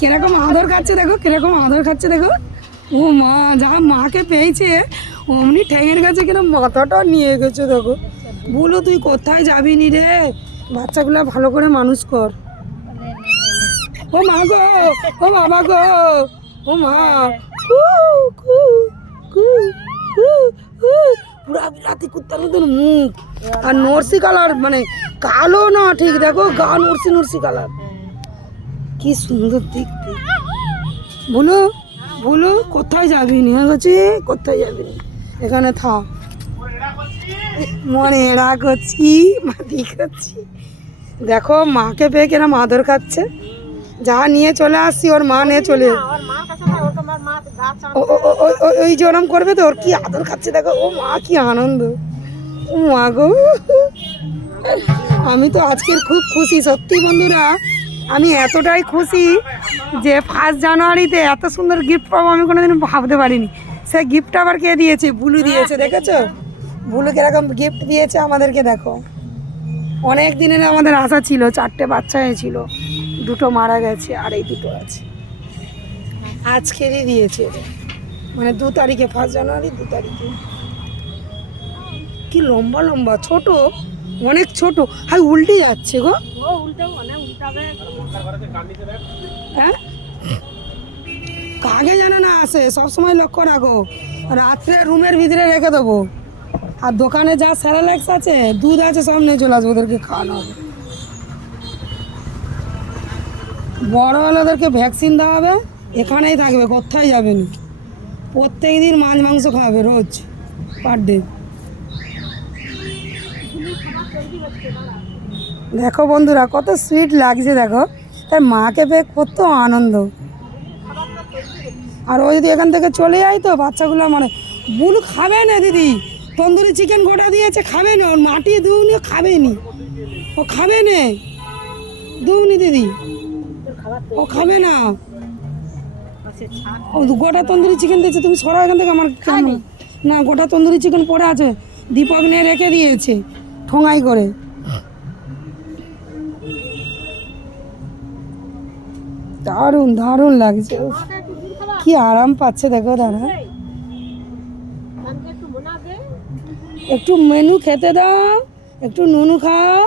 কিরকম আদর খাচ্ছে দেখো, কিরকম আদর খাচ্ছে দেখো। ও মা, যা মাকে পেয়েছে অমনি ঠ্যাঙের কাছে কিনা মাথাটা নিয়ে গেছে দেখো। বলো তুই কোথায় যাবি নি রে, বাচ্চাগুলো ভালো করে মানুষ কর। ও মা গো, ও বাবা গো, ও মা, কু কু কু কু কু। পুরা বিলাতি কুত্তার মতন মুখ, আর নরসি কালার, মানে কালো না ঠিক, দেখো গা নরসি নরসি কালার, কি সুন্দর দেখতে। বলো বলো কোথায় যাবি নি, গেছি কোথায় যাবি নি, এখানে থাক। মনে রাখছি মাটি খাচ্ছি, দেখো মাকে পেয়ে কেনা আদর খাচ্ছে। যা নিয়ে চলে আসছি ওর মা নিয়ে চলে, ওই যে ওরম করবে তো, ওর কি আদর খাচ্ছে দেখো। ও মা কি আনন্দ, ও মা গো। আমি তো আজকের খুব খুশি সত্যি বন্ধুরা, আমি এতটাই খুশি যে 1 জানুয়ারিতে এত সুন্দর গিফট পাবো আমি কোনোদিন ভাবতে পারিনি। সে গিফট আবার কে দিয়েছে, বুলু দিয়েছে, দেখেছো বুলু কিরকম গিফট দিয়েছে আমাদেরকে দেখো। অনেক দিনের আমাদের আশা ছিল, 4টে বাচ্চা হয়েছিল, 2টো মারা গেছে আর এই 2টো আছে, আজকেরই দিয়েছে, মানে 2 তারিখে, 1 জানুয়ারি 2 তারিখে। কি লম্বা লম্বা, ছোট, অনেক ছোট, হাই উল্টে যাচ্ছে গো। হ্যাঁ কাকে জানো না আসে, সবসময় লক্ষ্য রাখো, রাত্রে রুমের ভিতরে রেখে দেবো। আর দোকানে যা স্যারালাক্স আছে, দুধ আছে, সব নিয়ে চলে আসবো, ওদেরকে খাওয়ানো হবে। বড় হলে ওদেরকে ভ্যাকসিন দেওয়া হবে, এখানেই থাকবে, কোথায় যাবে না। প্রত্যেক দিন মাছ মাংস খাওয়াবে রোজ, পার ডে। দেখো বন্ধুরা কত সুইট লাগছে দেখো, তার মাকে পেয়ে কত আনন্দ। আর ও যদি এখান থেকে চলে যায় তো বাচ্চাগুলো, মানে বুলু খাবে না দিদি, তন্দুরি চিকেন গোটা দিয়েছে, খাবে না, ওর মাটি দুউনি খাবে নি, ও খাবে না, দুউনি দিদি, ও খাবে না। ও গোটা তন্দুরি চিকেন দিয়েছে, তুমি সরা এখান থেকে, আমার না গোটা তন্দুরি চিকেন পড়ে আছে, দীপক নিয়ে রেখে দিয়েছে ঠোঙাই করে। দারুণ দারুণ লাগছে, কি আরাম পাচ্ছে দেখো। দাঁড়া একটু মেনু খেতে দাও, একটু নুনু খাও।